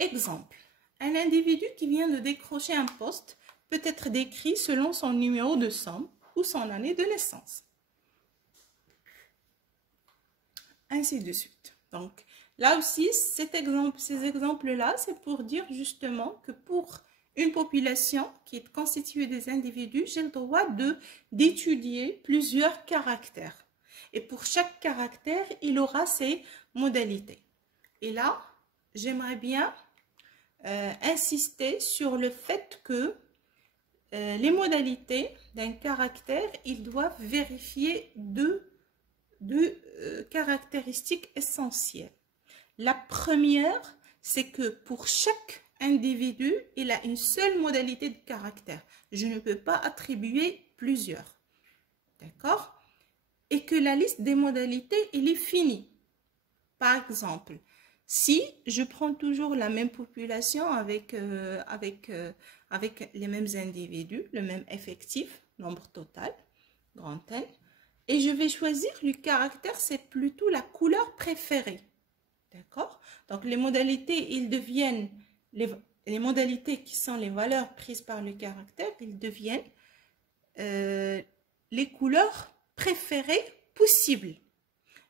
Exemple, un individu qui vient de décrocher un poste peut être décrit selon son numéro de somme ou son année de naissance. Ainsi de suite. Donc, là aussi, ces exemples-là, c'est pour dire justement que pour une population qui est constituée des individus, j'ai le droit d'étudier plusieurs caractères. Et pour chaque caractère, il aura ses modalités. Et là, j'aimerais bien insister sur le fait que les modalités d'un caractère, ils doivent vérifier deux caractéristiques essentielles. La première, c'est que pour chaque individu, il a une seule modalité de caractère. Je ne peux pas attribuer plusieurs. D'accord? Et que la liste des modalités, elle est finie. Par exemple, si je prends toujours la même population avec les mêmes individus, le même effectif, nombre total, grand N, et je vais choisir le caractère, c'est plutôt la couleur préférée. D'accord? Donc, les modalités, ils deviennent, les modalités qui sont les valeurs prises par le caractère, ils deviennent les couleurs préférées possibles.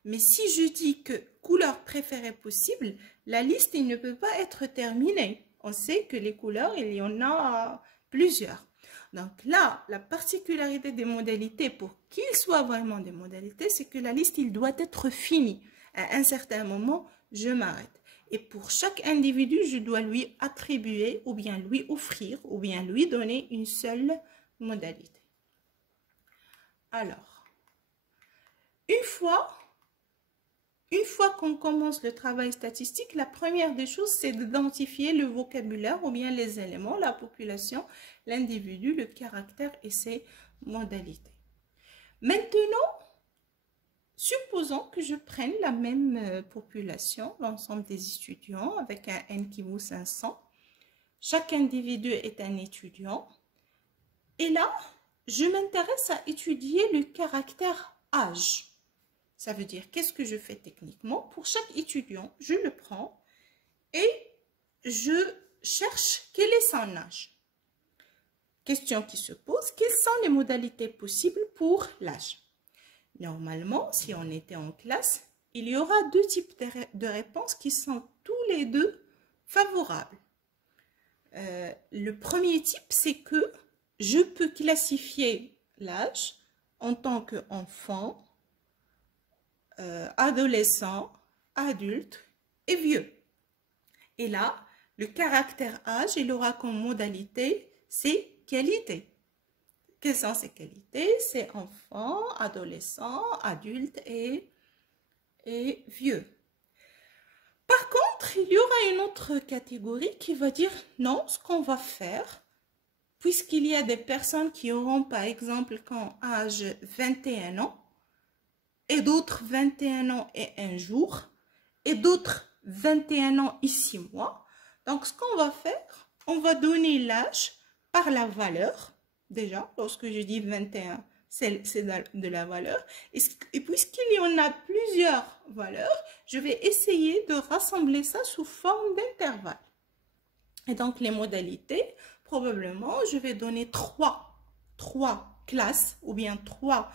Mais si je dis que couleur préférée possible, la liste il ne peut pas être terminée. On sait que les couleurs, il y en a plusieurs. Donc là, la particularité des modalités, pour qu'ils soient vraiment des modalités, c'est que la liste, il doit être finie. À un certain moment, je m'arrête. Et pour chaque individu, je dois lui attribuer, ou bien lui offrir, ou bien lui donner une seule modalité. Alors, une fois qu'on commence le travail statistique, la première des choses, c'est d'identifier le vocabulaire ou bien les éléments, la population, l'individu, le caractère et ses modalités. Maintenant, supposons que je prenne la même population, l'ensemble des étudiants, avec un N qui vaut 500. Chaque individu est un étudiant. Et là, je m'intéresse à étudier le caractère âge. Ça veut dire, qu'est-ce que je fais techniquement? Pour chaque étudiant, je le prends et je cherche quel est son âge. Question qui se pose, quelles sont les modalités possibles pour l'âge? Normalement, si on était en classe, il y aura deux types de réponses qui sont tous les deux favorables. Le premier type, c'est que je peux classifier l'âge en tant qu'enfant, adolescent, adulte et vieux. Et là, le caractère âge, il aura comme modalité ses qualités. Quelles sont ces qualités? C'est enfant, adolescent, adulte et vieux. Par contre, il y aura une autre catégorie qui va dire non, ce qu'on va faire, puisqu'il y a des personnes qui auront par exemple quand âge 21 ans, et d'autres 21 ans et un jour, et d'autres 21 ans et 6 mois. Donc, ce qu'on va faire, on va donner l'âge par la valeur. Déjà, lorsque je dis 21, c'est de la valeur. Et puisqu'il y en a plusieurs valeurs, je vais essayer de rassembler ça sous forme d'intervalle. Et donc, les modalités, probablement, je vais donner trois classes ou bien trois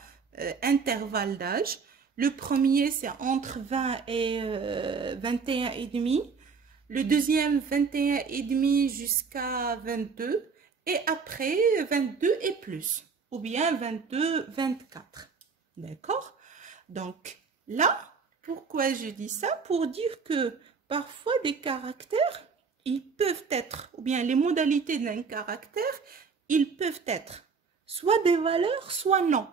intervalles d'âge. Le premier, c'est entre 20 et 21 et demi. Le deuxième, 21 et demi jusqu'à 22. Et après, 22 et plus. Ou bien 22, 24. D'accord? Donc, là, pourquoi je dis ça? Pour dire que parfois, des caractères, ils peuvent être, ou bien les modalités d'un caractère, ils peuvent être soit des valeurs, soit non.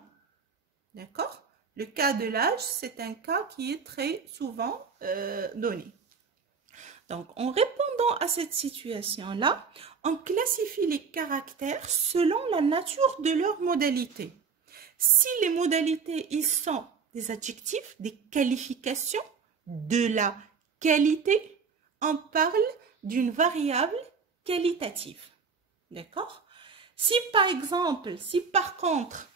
D'accord? Le cas de l'âge, c'est un cas qui est très souvent donné. Donc, en répondant à cette situation-là, on classifie les caractères selon la nature de leur modalité. Si les modalités, ils sont des adjectifs, des qualifications, de la qualité, on parle d'une variable qualitative. D'accord? Si par exemple, si par contre,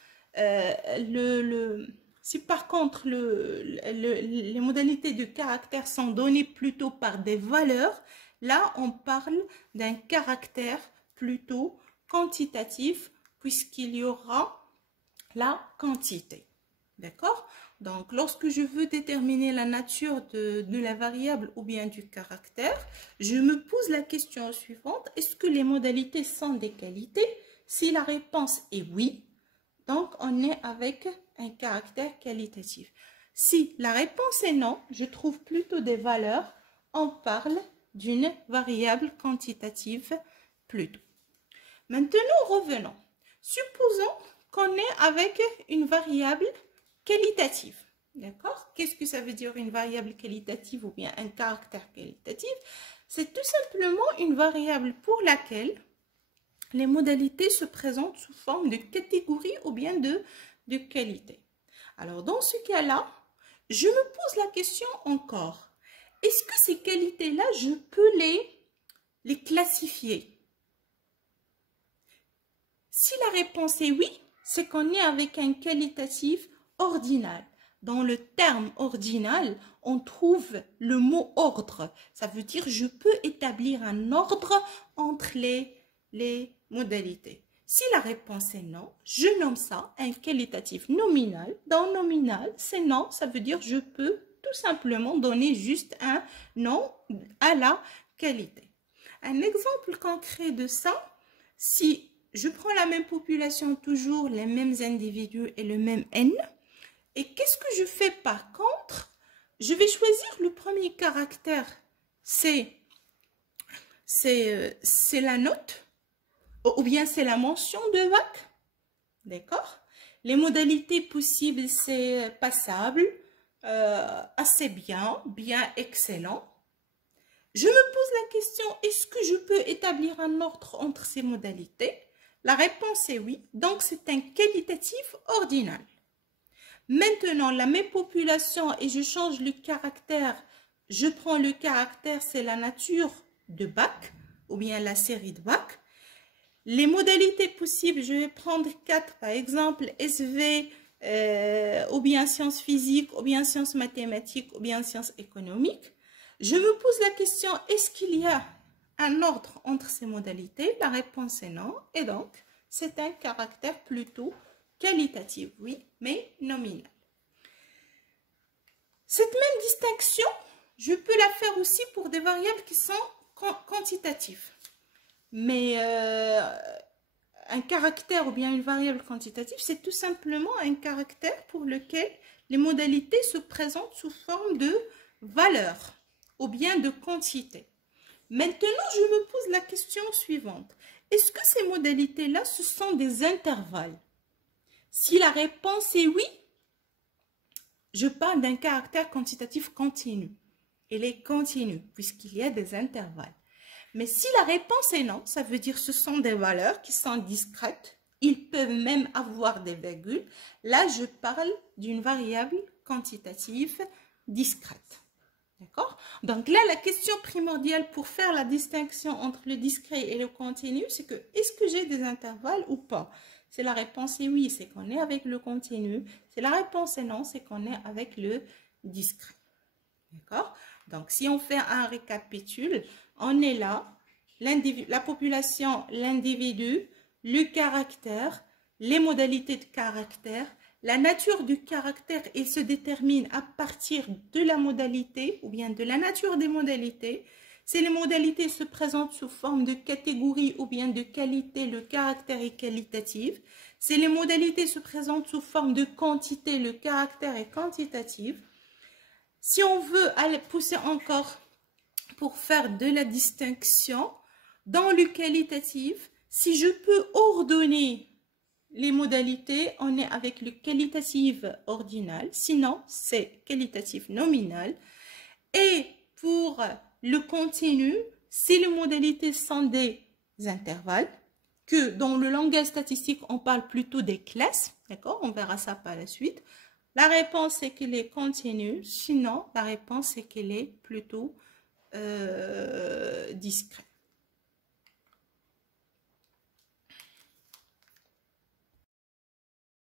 les modalités de caractère sont données plutôt par des valeurs, Là, on parle d'un caractère plutôt quantitatif puisqu'il y aura la quantité. D'accord? Donc, lorsque je veux déterminer la nature de la variable ou bien du caractère, je me pose la question suivante. Est-ce que les modalités sont des qualités? Si la réponse est oui, donc on est avec un caractère qualitatif. Si la réponse est non, je trouve plutôt des valeurs. On parle d'une variable quantitative plutôt. Maintenant, revenons. Supposons qu'on est avec une variable qualitative. D'accord? Qu'est-ce que ça veut dire une variable qualitative ou bien un caractère qualitatif? C'est tout simplement une variable pour laquelle les modalités se présentent sous forme de catégorie ou bien de qualité. Alors, dans ce cas-là, je me pose la question encore. Est-ce que ces qualités-là, je peux les classifier? Si la réponse est oui, c'est qu'on est avec un qualitatif ordinal. Dans le terme ordinal, on trouve le mot ordre. Ça veut dire je peux établir un ordre entre les modalités. Si la réponse est non, je nomme ça un qualitatif nominal. Dans nominal, c'est non, ça veut dire je peux tout simplement donner juste un nom à la qualité. Un exemple concret de ça, si je prends la même population, toujours les mêmes individus et le même N, et qu'est-ce que je fais par contre? Je vais choisir le premier caractère, c'est la note, ou bien c'est la mention de VAC, d'accord? Les modalités possibles, c'est passable, assez bien, bien, excellent. Je me pose la question, est-ce que je peux établir un ordre entre ces modalités? La réponse est oui, donc c'est un qualitatif ordinal. Maintenant, la même population et je change le caractère, je prends le caractère, c'est la nature de bac ou bien la série de bac. Les modalités possibles, je vais prendre 4, par exemple, SV, ou bien sciences physiques, ou bien sciences mathématiques, ou bien sciences économiques. Je me pose la question, est-ce qu'il y a un ordre entre ces modalités? La réponse est non, et donc, c'est un caractère plutôt qualitatif, oui, mais nominal. Cette même distinction, je peux la faire aussi pour des variables qui sont quantitatives. Mais un caractère ou bien une variable quantitative, c'est tout simplement un caractère pour lequel les modalités se présentent sous forme de valeur ou bien de quantité. Maintenant, je me pose la question suivante. Est-ce que ces modalités-là, ce sont des intervalles? Si la réponse est oui, je parle d'un caractère quantitatif continu. Il est continu puisqu'il y a des intervalles. Mais si la réponse est non, ça veut dire que ce sont des valeurs qui sont discrètes. Ils peuvent même avoir des virgules. Là, je parle d'une variable quantitative discrète. D'accord? Donc là, la question primordiale pour faire la distinction entre le discret et le continu, c'est que est-ce que j'ai des intervalles ou pas? Si la réponse est oui, c'est qu'on est avec le continu. Si la réponse est non, c'est qu'on est avec le discret. D'accord? Donc, si on fait un récapitule, on est là, la population, l'individu, le caractère, les modalités de caractère. La nature du caractère, il se détermine à partir de la modalité ou bien de la nature des modalités. Si les modalités se présentent sous forme de catégorie ou bien de qualité, le caractère est qualitatif. Si les modalités se présentent sous forme de quantité, le caractère est quantitatif. Si on veut aller pousser encore pour faire de la distinction, dans le qualitatif, si je peux ordonner les modalités, on est avec le qualitatif ordinal, sinon c'est qualitatif nominal. Et pour le continu, si les modalités sont des intervalles, que dans le langage statistique, on parle plutôt des classes, d'accord? On verra ça par la suite. La réponse est qu'elle est continue, sinon la réponse est qu'elle est plutôt discrète.